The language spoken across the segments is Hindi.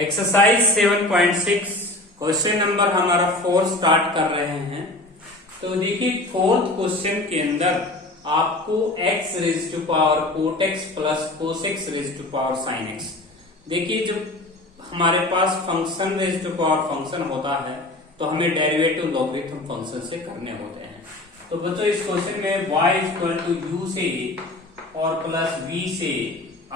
एक्सरसाइज 7.6 क्वेश्चन नंबर हमारा 4 स्टार्ट कर रहे हैं। तो देखिए फोर्थ क्वेश्चन के अंदर आपको x raise to power cot x plus cos x raise to power sine x. देखिए जब हमारे पास function raise to power function होता है तो हमें डेरिवेटिव लॉगरिथम फंक्शन से करने होते हैं। तो बच्चों इस क्वेश्चन में y इक्वल टू यू से और प्लस v से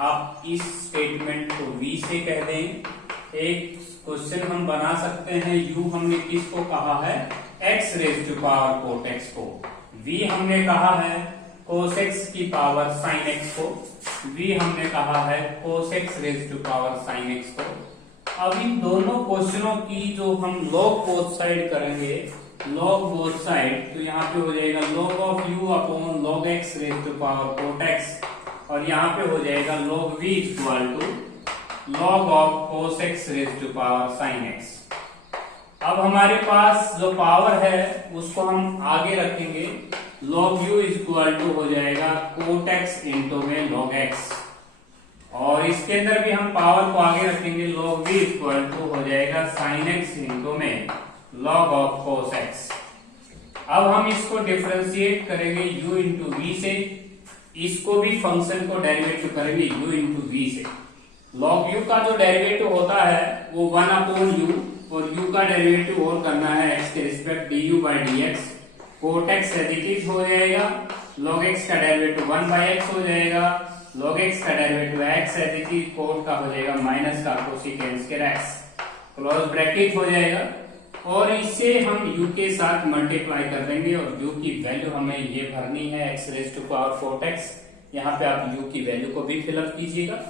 आप इस स्टेटमेंट को v से कह दें। एक क्वेश्चन हम बना सकते हैं, u हमने किसको कहा है x raise to power cot x को, v हमने कहा है कोस x की पावर साइन x को, v हमने कहा है cos x raise to power sine x को। अब इन दोनों क्वेश्चनों की जो हम लॉग बोथ साइड करेंगे, लॉग बोथ साइड, तो यहाँ पे हो जाएगा log of u upon log x raise to power cot x और यहाँ पे हो जाएगा log v equal to log of cos x raise to power sin x। अब हमारे पास जो पावर है उसको हम आगे रखेंगे, log u इक्वल टू हो जाएगा कोट x इंटू में log x और इसके अंदर भी हम पावर को आगे रखेंगे, log v इक्वल टू हो जाएगा sin x इंटू में log ऑफ cos x। अब हम इसको डिफरेंशिएट करेंगे u इंटू v से, इसको भी फंक्शन को डेरिवेटिव करेंगे u इंटू v से। log u का जो डेरिवेटिव होता है वो 1 अपॉन u और u का डेरिवेटिव और करना है x के respect du by dx। Cot x as it is हो जाएगा, log x का डेरिवेटिव 1 बाई x हो जाएगा, log x का derivative x as it is cot का हो जाएगा माइनस का कोसिकेंस के x, क्लोज ब्रैकेट हो जाएगा और इससे हम u के साथ मल्टीप्लाई कर देंगे और u की वैल्यू हमें ये भरनी है x raise to power cot x। यहाँ पे आप u की वैल्यू को भी फिलअप कीजिएगा।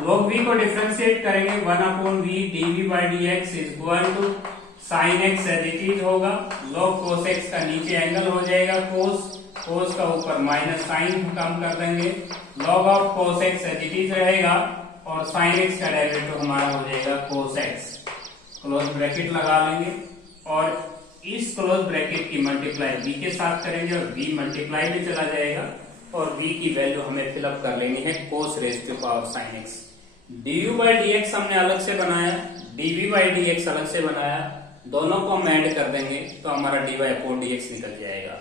log v को डिफरेंशिएट करेंगे, 1 upon v dv by dx is equal to sine x as it is होगा, log cos x का नीचे एंगल हो जाएगा cos का ऊपर माइनस साइन कम कर देंगे, log of cos x as it is रहेगा और साइन x का डेरिवेटिव हमारा हो जाएगा cos x। क्लोज ब्रैकेट लगा लेंगे और इस क्लोज ब्रैकेट की मल्टीप्लाई v के साथ करेंगे और v मल्टीप्लाई में चला जाएगा और v की वैल्यू हमें फिलअप कर लेनी है cos raise to power sin x। du by dx हमने अलग से बनाया, dv बाई dx अलग से बनाया, दोनों को हम ऐड कर देंगे तो हमारा dy अपॉन dx निकल जाएगा।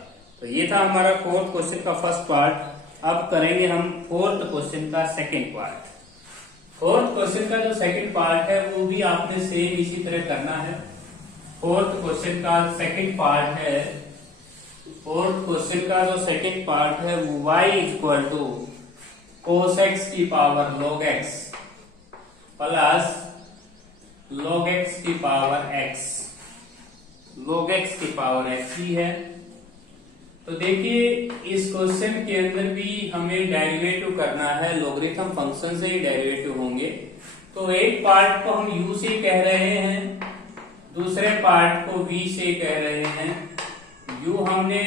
तो ये था हमारा फोर्थ क्वेश्चन का फर्स्ट पार्ट। अब करेंगे हम फोर्थ क्वेश्चन का सेकेंड पार्ट। फोर्थ क्वेश्चन का जो सेकंड पार्ट है वो भी आपने सेम इसी तरह करना है। फोर्थ क्वेश्चन का सेकंड पार्ट है, फोर्थ क्वेश्चन का जो सेकंड पार्ट है वो y equal to cos x की power log x plus log x की पावर x, log x की पावर x ही है। तो देखिए इस क्वेश्चन के अंदर भी हमें डेरिवेटिव करना है, लोगरिथम फंक्शन से ही डेरिवेटिव होंगे। तो एक पार्ट को हम u से कह रहे हैं, दूसरे पार्ट को v से कह रहे हैं। u हमने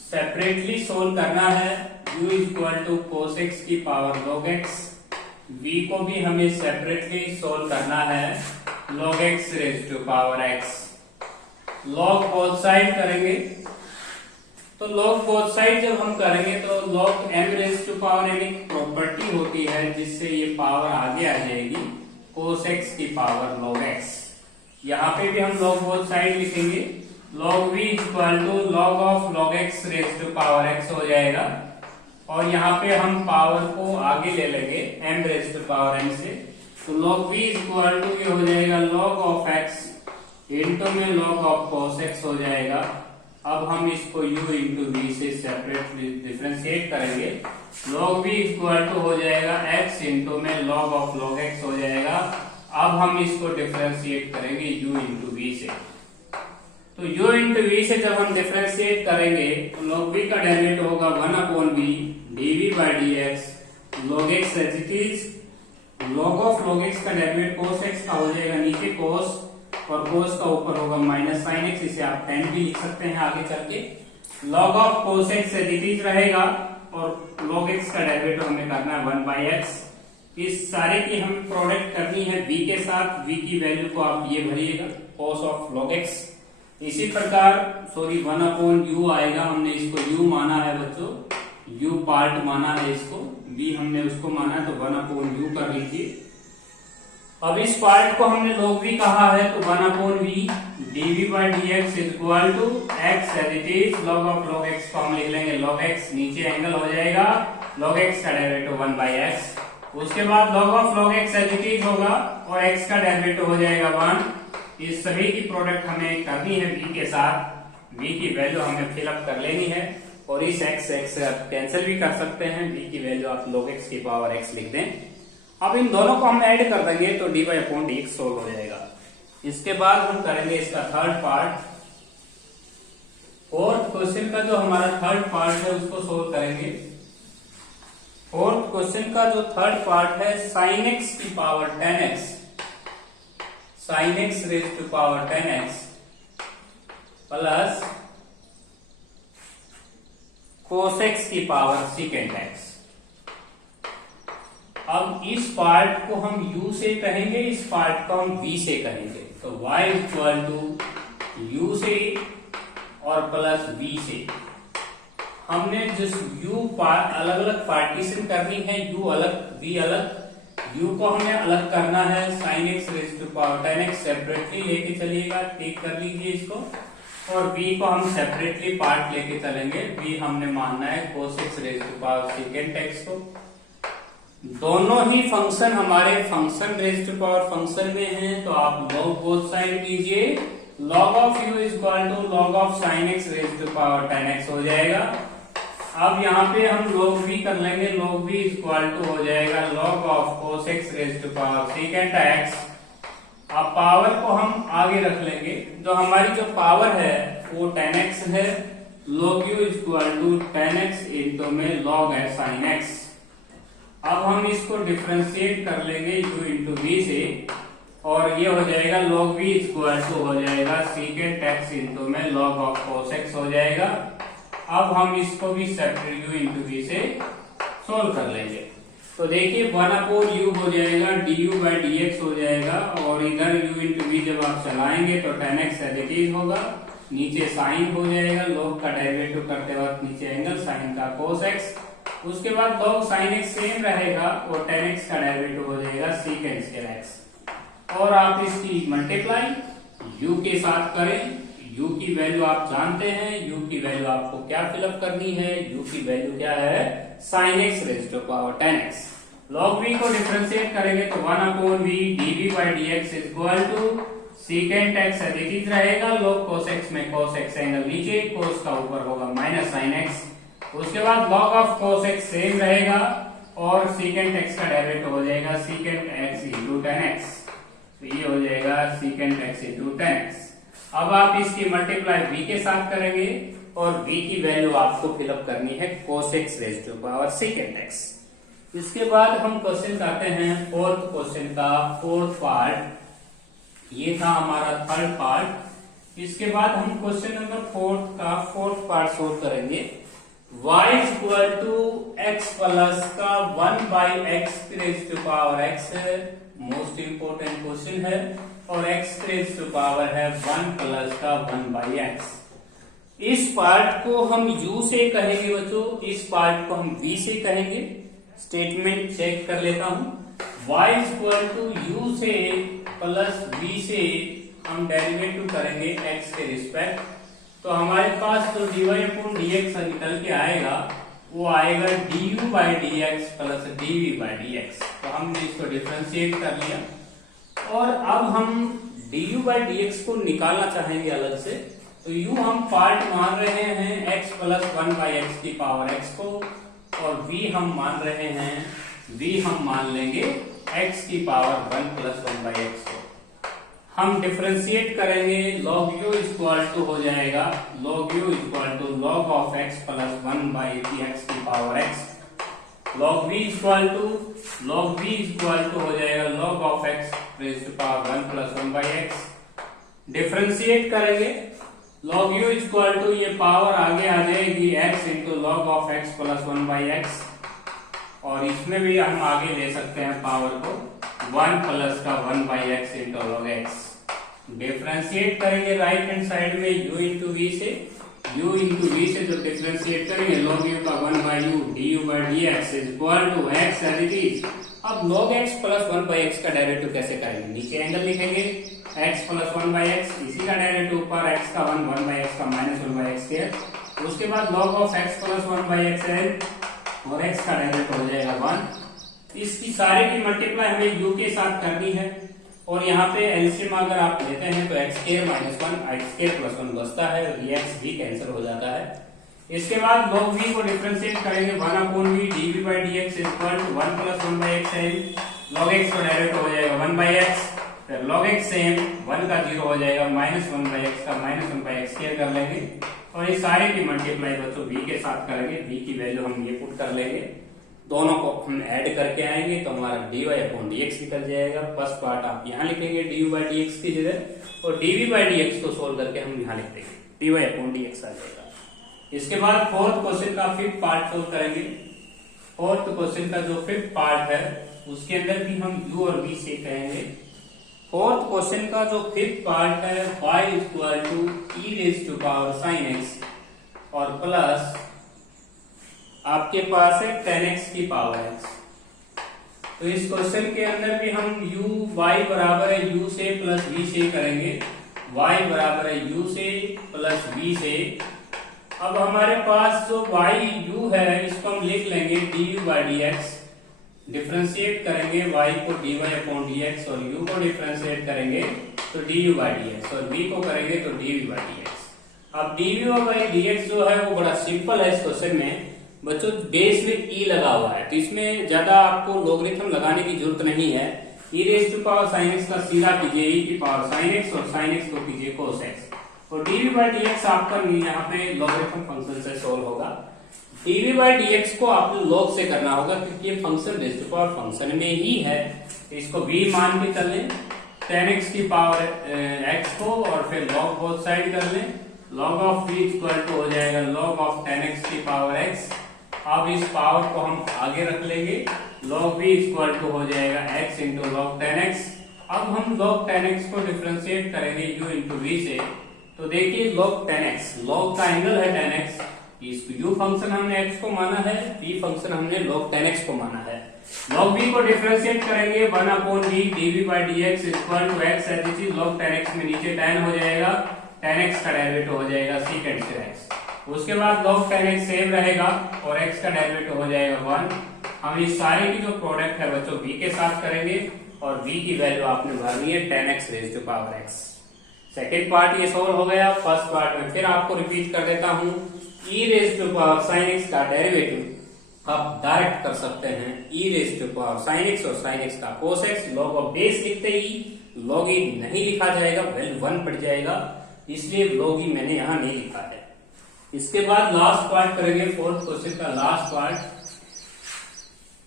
सेपरेटली सोल्व करना है, u equal to cos x की पावर log x, v को भी हमें सेपरेटली सोल्व करना है log x raise to power x। log both side करेंगे तो log बोथ साइड जब हम करेंगे तो log m raise to power n एक प्रॉपर्टी होती है जिससे ये पावर आगे आ जाएगी cos x की पावर log x। यहाँ पे भी हम log बोथ साइड लिखेंगे, log v equal to log of log x raise to power x हो जाएगा और यहाँ पे हम पावर को आगे ले लेंगे m raise to power n से, तो log v इक्वल टू ये हो जाएगा log ऑफ x इंटू में log ऑफ cos x हो जाएगा। अब हम इसको u इंटू v से सेपरेट डिफरेंशिएट करेंगे, log v इक्वल टू हो जाएगा x इंटू में log ऑफ log x हो जाएगा। अब हम इसको डिफरेंशिएट करेंगे u इंटू v से, तो u इंटू v से जब हम डिफरेंशिएट करेंगे तो log v का डेरिवेटिव होगा 1 upon v dv by dx, log x as it is, log of log x का डेरिवेटिव cos x का हो जाएगा नीचे cos और cos का ऊपर होगा माइनस साइन x, इसे आप tan भी लिख सकते हैं आगे चल के। log of cos x as it is रहेगा और log x का डेरिवेटिव हमें करना है 1 बाई x। इस सारे की हम प्रोडक्ट करनी है v के साथ, v की वैल्यू को आप ये भरिएगा cos ऑफ log x। इसी प्रकार 1 अपॉन u आएगा, हमने इसको u माना है बच्चों, u पार्ट माना है इसको, v हमने उसको माना है तो 1 अपॉन u कर लीजिए। अब इस पार्ट को हमने log v कहा है, तो 1/v dv by dx is equal to x as it is log of log x को हम लिख लेंगे log x, नीचे एंगल हो जाएगा log x का डेरिवेटिव 1/x, उसके बाद log of log x as it is होगा और x का डेरिवेटिव हो जाएगा 1। इस सभी की प्रोडक्ट हमें करनी है v के साथ, v की वैल्यू हमें फिलअप कर लेनी है और इस x कैंसिल भी कर सकते हैं, v की वैल्यू आप log x की पावर x लिख दें। अब इन दोनों को हम ऐड कर देंगे तो dy अपॉन dx सोल्व हो जाएगा। इसके बाद हम करेंगे इसका थर्ड पार्ट। फोर्थ क्वेश्चन का जो हमारा थर्ड पार्ट है उसको सोल्व करेंगे। फोर्थ क्वेश्चन का जो थर्ड पार्ट है sin x की power 10x, sin x raise to power 10x plus cos x की पावर secant x। अब इस पार्ट को हम u से कहेंगे, इस पार्ट को हम v से कहेंगे, तो y इक्वल टू u से और प्लस v से। हमने जिस u अलग अलग पार्टीशन करनी है, u अलग v अलग, u को हमें अलग करना है sin x raise to power 10x separately लेके चलिएगा, टिक कर लीजिए इसको, और v को हम सेपरेटली पार्ट लेके चलेंगे। v हमने मानना है cos x raise to power secant x को। दोनों ही फंक्शन हमारे function raise to power function में हैं, तो आप log बोथ साइड कीजिए, log of u is equal to log of sin x raise to power 10x हो जाएगा। अब यहाँ पे हम log v कर लेंगे, log v is equal to हो जाएगा log of cos x raise to power secant x। अब पावर को हम आगे रख लेंगे, जो हमारी जो पावर है वो 10x है, log u is equal to 10x into में log है sin x। अब हम इसको डिफरेंशिएट कर लेंगे u इंटू v से, और ये हो जाएगा log v इक्वल टू हो जाएगा secant x इंटू में log ऑफ cos x हो जाएगा। अब हम इसको भी सेपरेट u इंटू v से सोल्व कर लेंगे, तो देखिए 1/u हो जाएगा, du by dx हो जाएगा, और इधर u इंटू v जब आप चलाएंगे तो 10x एज इट इज होगा, नीचे साइन हो जाएगा, log का डेरिवेटिव करते वक्त नीचे एंगल साइन का cos x, उसके बाद log sin x सेम रहेगा और 10x का डेरिवेटिव हो जाएगा secant x, और आप इसकी मल्टीप्लाई u के साथ करें। u की वैल्यू आप जानते हैं, u की वैल्यू आपको क्या फिलअप करनी है, u की वैल्यू क्या है sin x raise to power 10x। log v को डिफरेंशिएट करेंगे तो 1/v dv by dx is equal to secant x as it is रहेगा, log cos x में cos x एंगल नीचे, cos का ऊपर होगा माइनस sin x, उसके बाद log of cos x same रहेगा और secant x का डेरिवेटिव हो जाएगा secant x इंटू 10x, तो ये हो जाएगा secant x इंटू 10x। अब आप इसकी मल्टीप्लाई v के साथ करेंगे और v की वैल्यू आपको फिलअप करनी है cos x raise to power secant x। इसके बाद हम क्वेश्चन करते हैं फोर्थ क्वेश्चन का फोर्थ पार्ट, ये था हमारा थर्ड पार्ट। इसके बाद हम क्वेश्चन नंबर फोर्थ का फोर्थ पार्ट सोल्व करेंगे। y equal to x plus का 1/x raise to power x है, मोस्ट इंपोर्टेंट क्वेश्चन है, और x रेज टू पावर है 1 प्लस का 1/x। इस पार्ट को हम u से कहेंगे बच्चों, इस पार्ट को हम v से कहेंगे। स्टेटमेंट चेक कर लेता हूं, y इक्वल टू u से प्लस v से हम डेरिवेटिव करेंगे x के रिस्पेक्ट, तो हमारे पास जो dy अपॉन dx निकल के आएगा वो आएगा du by dx plus dv by dx। तो हमने इसको डिफरेंशिएट कर लिया, और अब हम du by dx को निकालना चाहेंगे अलग से, तो u हम पार्ट मान रहे हैं x प्लस 1/x की पावर x को, और v हम मान रहे हैं, v हम मान लेंगे x की पावर 1 प्लस 1/x को। हम डिफरेंशिएट करेंगे, log u इक्वल टू हो जाएगा log u equal to log of x plus 1/x की power x, log v equal to हो जाएगा log of x raise to power 1 plus 1/x। Differentiate करेंगे, log u इक्वल टू ये पावर आगे आ जाएगी x into log of x plus 1/x, और इसमें भी हम आगे ले सकते हैं पावर को 1 प्लस का 1/x into log x। Differentiate करेंगे राइट हैंड साइड में u इंटू v से, u इंटू v से जो डिफरेंशिएट करेंगे log u का 1/u du by dx is equal to x as it is अब log x प्लस 1/x का डेरिवेटिव कैसे करेंगे? नीचे एंगल लिखेंगे x प्लस 1/x, इसी का डेरिवेटिव ऊपर x का 1/x का माइनस 1/x के, उसके बाद log of x plus 1/x है और x का डेरिवेटिव हो जाएगा 1। इसकी सारे की मल्टीप्लाई हमें u के साथ करनी है और यहाँ पे एलसीएम अगर आप लेते हैं तो x square minus 1 x square plus 1 बचता है और ये x भी कैंसिल हो जाता है। इसके बाद log v को डिफरेंशिएट करेंगे 1/v dv/dx equal to 1 plus 1/x है, log x का डायरेक्ट हो जाएगा 1/x, फिर log x सेम 1 का 0 हो जाएगा माइनस 1/x का माइनस 1/x स्क्वायर कर लेंगे और ये सारे की मल्टीप्लाई बच्चों v के साथ करेंगे। v की वैल्यू हम ये पुट कर लेंगे, दोनों को हम ऐड करके आएंगे तो हमारा dy/dx निकल जाएगा। फर्स्ट पार्ट आप यहाँ लिखेंगे du/dx की जगह और dv/dx को सोल्व करके हम यहाँ लिख देंगे dy/dx आ जाएगा। इसके बाद फोर्थ क्वेश्चन का फिफ्थ पार्ट सोल्व करेंगे। फोर्थ क्वेश्चन का जो फिफ्थ पार्ट है उसके अंदर भी हम u और v से कहेंगे। फोर्थ क्वेश्चन का जो फिफ्थ पार्ट है y equal to e⁻sin x और प्लस आपके पास है tan x की पावर x। तो इस क्वेश्चन के अंदर भी हम y बराबर है u से प्लस v से करेंगे, y बराबर है u से प्लस v से। अब हमारे पास जो u है इसको हम लिख लेंगे du/dx, डिफरेंशिएट करेंगे y को dy/dx और u को डिफरेंशिएट करेंगे तो du/dx और v को करेंगे तो dv/dx। अब dv/dx जो है वो बड़ा सिंपल है। इस क्वेश्चन में बच्चों बेस में e लगा हुआ है तो इसमें ज्यादा आपको लोगरिथम लगाने की जरूरत नहीं है। e⁻sin x का सीधा कीजिए e⁻sin x और sin x को कीजिए cos x और dv/dx आपका यहाँ पे लोगरिथम फंक्शन से सोल्व होगा। dv/dx को आप log से करना होगा क्योंकि ये function raise to power function में ही है। इसको v मान के चल लें tan x की पावर x को और फिर log बोथ साइड कर लें, log of v equal to हो जाएगा log ऑफ tan x की पावर x। अब इस पावर को हम आगे रख लेंगे, log v इक्वल टू हो जाएगा x into log tan x। अब हम log tan x को डिफरेंशिएट करेंगे u इंटू v से तो देखिए log tan x, log का एंगल है tan x, इस u फंक्शन हमने x को माना है, v फंक्शन हमने log tan x को माना है। log v को डिफरेंशिएट करेंगे 1/v dv/dx equal to x है जी log tan x में नीचे tan हो जाएगा, tan x का डेरिवेटिव हो जाएगा secant से x। उसके बाद log tan x सेम रहेगा और x का डेरिवेटिव हो जाएगा 1। हम इस सारे की जो प्रोडक्ट है बच्चों v के साथ करेंगे और v की वैल्यू आपने भरनी है tan x raise to power x। Second part ये सोल्व हो गया। फर्स्ट पार्ट में फिर आपको रिपीट कर देता हूँ, e⁻sin x का डेरिवेटिव आप डायरेक्ट कर सकते हैं e⁻sin x और sin x का cos x। log of base लिखते ही log e नहीं लिखा जाएगा, वैल्यू 1 पड़ जाएगा, इसलिए log e मैंने यहाँ नहीं लिखा है। इसके बाद लास्ट पार्ट करेंगे फोर्थ क्वेश्चन का लास्ट पार्ट।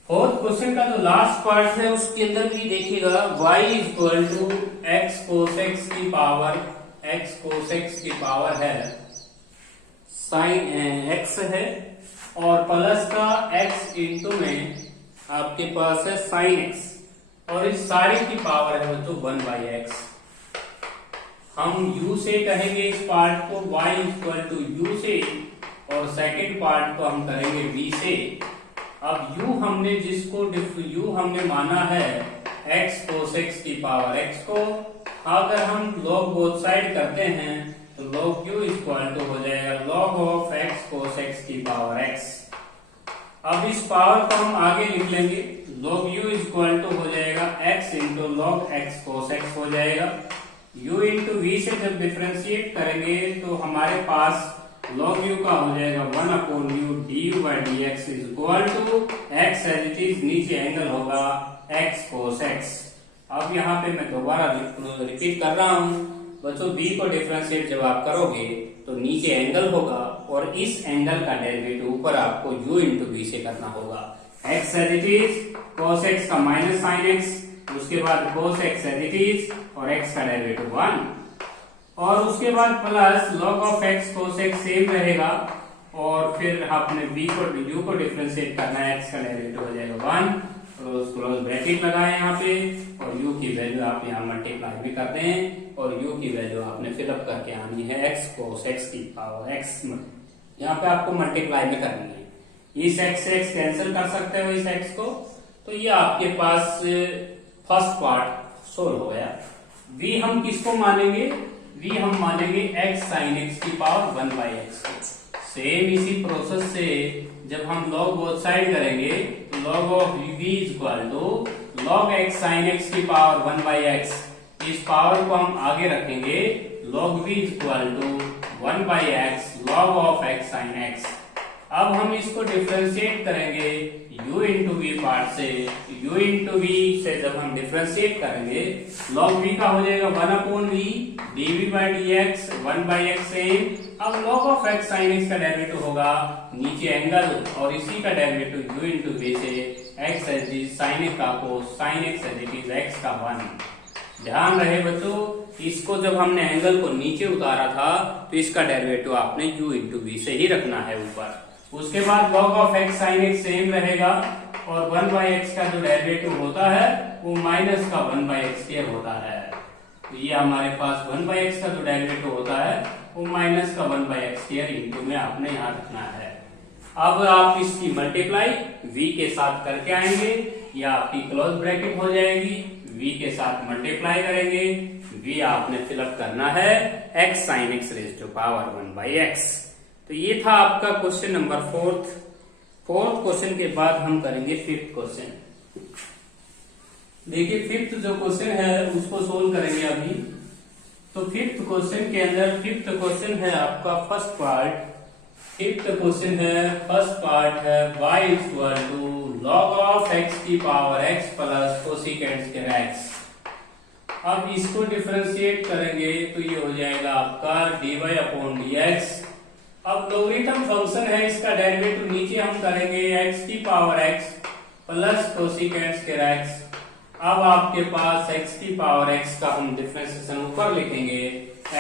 फोर्थ क्वेश्चन का जो लास्ट पार्ट है उसके अंदर भी देखिएगा y equal to x cos x की पावर x cos x की पावर है sin x है और प्लस का x इंटू में आपके पास है sin x और इस सारे की पावर है बच्चों 1/x। हम u से कहेंगे इस पार्ट को y इक्वल टू u से और सेकंड पार्ट को हम करेंगे v से। अब u हमने u हमने माना है x cos x की पावर x को, अगर हम log बोथ साइड करते हैं तो log u इक्वल टू हो जाएगा log of x cos x की पावर x। अब इस पावर को हम आगे लिख लेंगे, log u इक्वल टू हो जाएगा x into log x cos x हो जाएगा। u इंटू v से जब डिफरेंशिएट करेंगे तो हमारे पास log u का हो जाएगा 1/u du/dx is equal to x as it is, नीचे एंगल होगा x cos x। अब यहाँ पे मैं दोबारा रिपीट कर रहा हूँ बच्चों, v को डिफरेंशिएट जब आप करोगे तो नीचे एंगल होगा और इस एंगल का डेरिवेटिव ऊपर आपको u इंटू v से करना होगा। x as it is, cos x का माइनस sin x, उसके बाद cos x as it is और x का डेरिवेटिव 1 और उसके बाद plus log of x cos x same रहेगा और फिर आपने u को डिफरेंशिएट करना है, x का डेरिवेटिव हो जाएगा 1 क्लोज ब्रैकेट लगाए यहाँ पे और u की वैल्यू आप यहाँ मल्टीप्लाई भी करते हैं और u की वैल्यू आपने फिलअप करके आनी है x cos x की पावर x, यहाँ पे आपको मल्टीप्लाई में करनी है। इस x से x कैंसिल कर सकते हो इस x को, तो ये आपके पास फर्स्ट पार्ट सोल्व हो गया। v हम किसको मानेंगे, v हम मानेंगे x sin x की पावर 1/x को। सेम इसी प्रोसेस से जब हम log बोथ साइड करेंगे तो log of v is equal to log x sin x की पावर 1/x, इस पावर को हम आगे रखेंगे log v is equal to 1/x log of x sin x। अब हम इसको डिफरेंशिएट करेंगे u इंटू वी पार्ट से, u इंटू वी से जब हम डिफरेंशिएट करेंगे log v का हो जाएगा 1/v dv by dx 1/x से। अब log of x sin x का डेरिवेटिव होगा नीचे एंगल और इसी का डेरिवेटिव u इंटू v से x as is sin x का cos sin x as it is x का 1। ध्यान रहे बच्चों, इसको जब हमने एंगल को नीचे उतारा था तो इसका डेरिवेटिव आपने u इंटू v से ही रखना है ऊपर। उसके बाद log of x sin x same रहेगा और 1/x का जो डेरिवेटिव होता है वो माइनस का 1/x स्क्वायर होता है। तो ये हमारे पास 1/x का जो डेरिवेटिव होता है वो माइनस का 1/x स्क्वायर इंटू में आपने यहाँ रखना है। अब आप इसकी मल्टीप्लाई v के साथ करके आएंगे, या आपकी क्लोज ब्रैकेट हो जाएगी, v के साथ मल्टीप्लाई करेंगे, v आपने फिलअप करना है x sin x raise to power 1/x। तो ये था आपका क्वेश्चन नंबर फोर्थ क्वेश्चन के बाद हम करेंगे फिफ्थ क्वेश्चन। देखिए फिफ्थ जो क्वेश्चन है उसको सोल्व करेंगे अभी। तो फिफ्थ क्वेश्चन के अंदर, फिफ्थ क्वेश्चन है आपका फर्स्ट पार्ट, फिफ्थ क्वेश्चन है फर्स्ट पार्ट है y is equal to log of x की power x plus cosecant square x। अब इसको डिफरेंशिएट करेंगे तो ये हो जाएगा आपका dy अपॉन dx। अब लोगरिथम फंक्शन है, इसका डेरिवेटिव नीचे हम करेंगे x की power x plus cosecant square x। अब आपके पास x की पावर x का हम डिफरेंशिएशन ऊपर लिखेंगे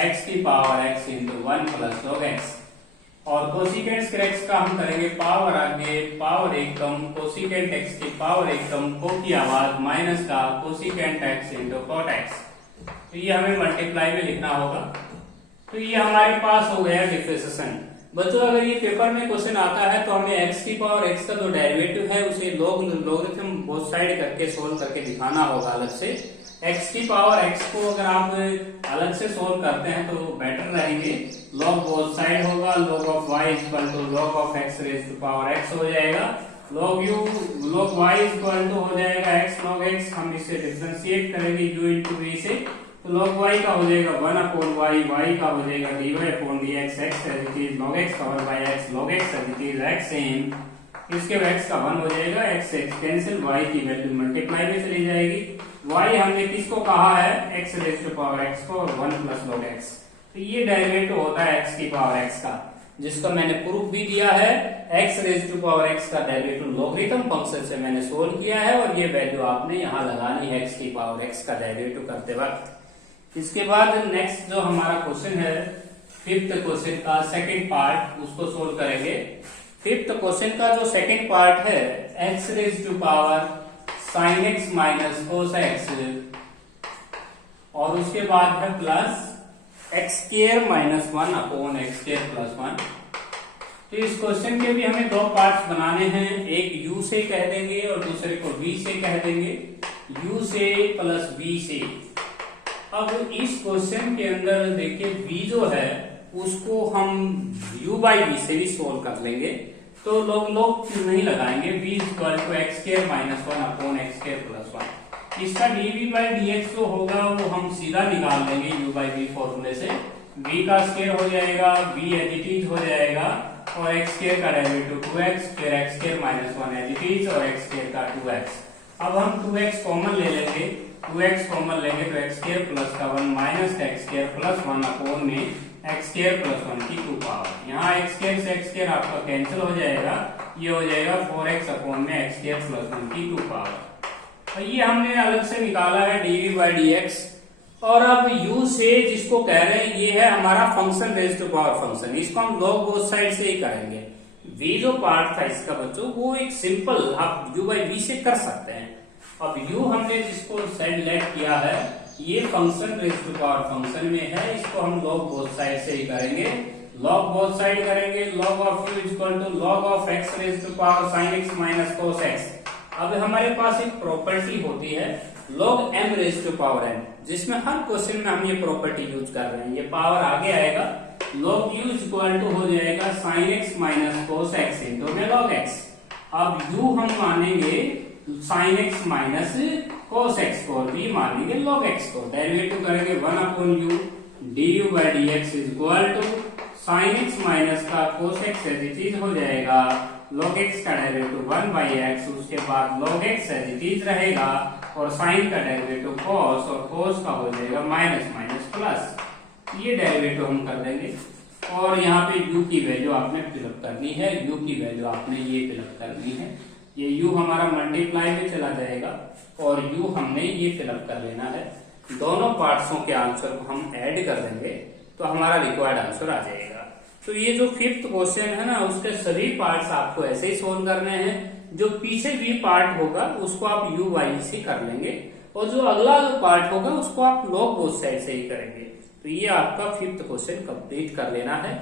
x की power x into 1 plus log x, और कोसिकेंट स्क्वायर x का हम करेंगे पावर आगे पावर एक कम कोसिकेंट x की पावर एक कम को की आवाज माइनस का cosecant x into cot x। तो ये हमें मल्टीप्लाई में लिखना होगा। तो ये हमारे पास हो गया डिफरेंशिएशन। बच्चों अगर ये पेपर में क्वेश्चन आता है तो हमें x की पावर x का जो डेरिवेटिव है उसे लोगरिथम बोथ साइड करके सोल्व करके दिखाना होगा अलग से। x की पावर x को अगर आप अलग से सोल्व करते हैं तो बेटर रहेंगे। log बोथ साइड होगा, log of y equal to log of x raise to power x हो जाएगा, log y इक्वल टू हो जाएगा x log x। हम इसे डिफरेंशिएट करेंगे u इंटू v से, तो log y का हो जाएगा 1 अपॉन y का हो जाएगा dy upon dx, x as it is log x cover by x log x as it is x same. इसके x का 1 हो जाएगा, x कैंसिल, y की वैल्यू मल्टीप्लाई में चली जाएगी। y हमने किसको कहा है, x raise to power x को, और 1 प्लस log x। तो ये डेरिवेटिव होता है x की पावर x का, जिसका मैंने प्रूफ भी दिया है। x raise to power x का डेरिवेटिव लोगरिथम फंक्शन से मैंने सोल्व किया है, और ये वैल्यू आपने यहाँ लगानी है x की पावर x का डेरिवेटिव करते वक्त। इसके बाद नेक्स्ट जो हमारा क्वेश्चन है फिफ्थ क्वेश्चन का सेकंड पार्ट, उसको सोल्व करेंगे। फिफ्थ क्वेश्चन का जो सेकंड पार्ट है x raise to power sin x minus cos x, और उसके बाद है plus x square minus 1 upon x square plus 1। तो इस क्वेश्चन के भी हमें दो पार्ट्स बनाने हैं, एक u से कह देंगे और दूसरे को v से कह देंगे, u से प्लस v से। अब इस क्वेश्चन के अंदर देखिए v जो है उसको हम u बाई v से भी सोल्व कर लेंगे, तो लोग नहीं लगाएंगे। v equal to x square minus 1 upon x square plus 1। इसका dv बाई dx जो होगा वो हम सीधा निकाल लेंगे u बाई v फॉर्मूले से। v का स्क्वायर हो जाएगा, v एज इट इज हो जाएगा, और एक्स स्क्वायर का डेरिवेटिव 2x, फिर x square minus 1 as it is, और एक्स स्क्वायर का 2x। अब हम 2x कॉमन ले लेंगे, 2x कॉमन लेंगे तो एक्स स्क्वायर प्लस का 1 minus x square plus 1 upon में एक्स स्क्वायर प्लस 1 की 2 पावर। यहाँ एक्स स्क्वायर से एक्स स्क्वायर आपका कैंसिल हो जाएगा, ये हो जाएगा 4x अपॉन में एक्स स्क्वायर प्लस 1 की 2 पावर। और ये हमने अलग से निकाला है dv बाई dx। और अब u से जिसको कह रहे हैं ये है हमारा function raise to power function, इसको हम log बोथ साइड से ही करेंगे। v जो पार्ट था इसका बच्चों वो एक सिंपल आप u बाई v से कर सकते हैं। अब u हमने जिसको सेलेक्ट किया है ये function raise to power function में है, इसको हम log बोथ साइड से ही करेंगे। log बोथ साइड करेंगे, log of u equal to log of x raise to power sin x minus cos x। अब हमारे पास एक प्रॉपर्टी होती है log m raise to power n, जिसमें हर क्वेश्चन में हम ये प्रॉपर्टी यूज कर रहे हैं। ये पावर आगे आएगा, log u इक्वल टू हो जाएगा sin x minus cos x into में log x। अब u हम मानेंगे sin x minus cos x को, और v मानेंगे log x को। डेरिवेटिव करेंगे 1/u du by dx equal to sin x minus का cos x as it is हो जाएगा log x का डेरिवेटिव 1/x, उसके बाद log x as it is रहेगा, और sin का डेरिवेटिव cos, और cos का हो जाएगा माइनस माइनस प्लस। ये डेरिवेटिव हम कर देंगे, और यहाँ पे u की वैल्यू आपने फिलअप करनी है। u की वैल्यू आपने ये फिलअप करनी है। ये u हमारा मल्टीप्लाई में चला जाएगा, और u हमने ये फिलअप कर लेना है। दोनों पार्ट्सों के आंसर को हम ऐड कर देंगे तो हमारा रिक्वायर्ड आंसर आ जाएगा। तो ये जो फिफ्थ क्वेश्चन है ना, उसके सभी पार्ट्स आपको ऐसे ही सोल्व करने हैं। जो पीछे भी पार्ट होगा उसको आप u y से कर लेंगे, और जो अगला जो पार्ट होगा उसको आप log बोथ साइड से ही करेंगे। तो ये आपका फिफ्थ क्वेश्चन कंप्लीट कर लेना है।